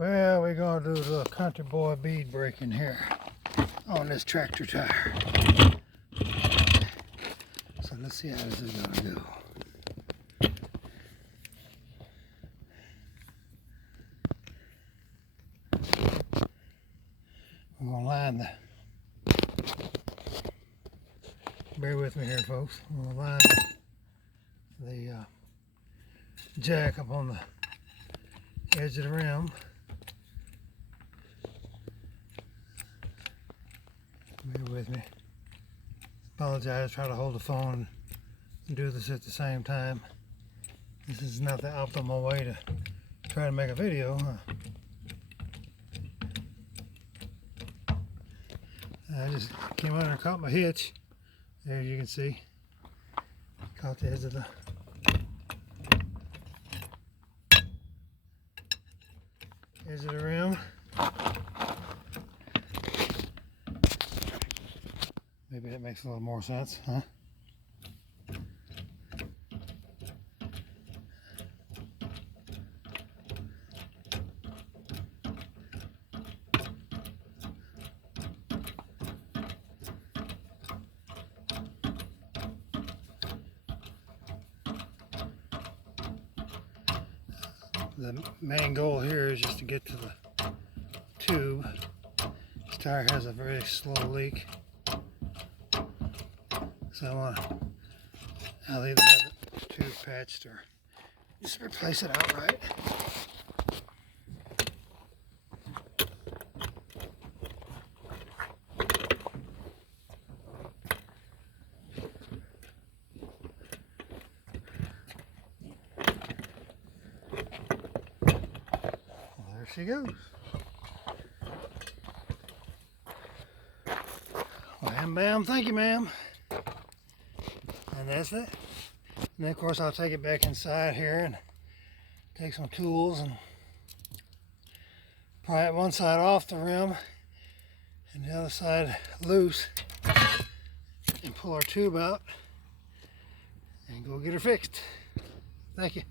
Well, we're going to do a little country boy bead breaking here on this tractor tire. So let's see how this is going to go. We're going to line the, bear with me here folks, we're going to line the jack up on the edge of the rim. Bear with me. Apologize, try to hold the phone and do this at the same time. This is not the optimal way to try to make a video, huh? I just came under and caught my hitch. There you can see. Caught the edge of the rim. Maybe that makes a little more sense, huh? The main goal here is just to get to the tube. This tire has a very slow leak, so I'll either have the tube patched or just replace it outright. There she goes. Wham bam, thank you ma'am. And that's it. And then of course I'll take it back inside here and take some tools and pry it one side off the rim and the other side loose and pull our tube out and go get her fixed. Thank you.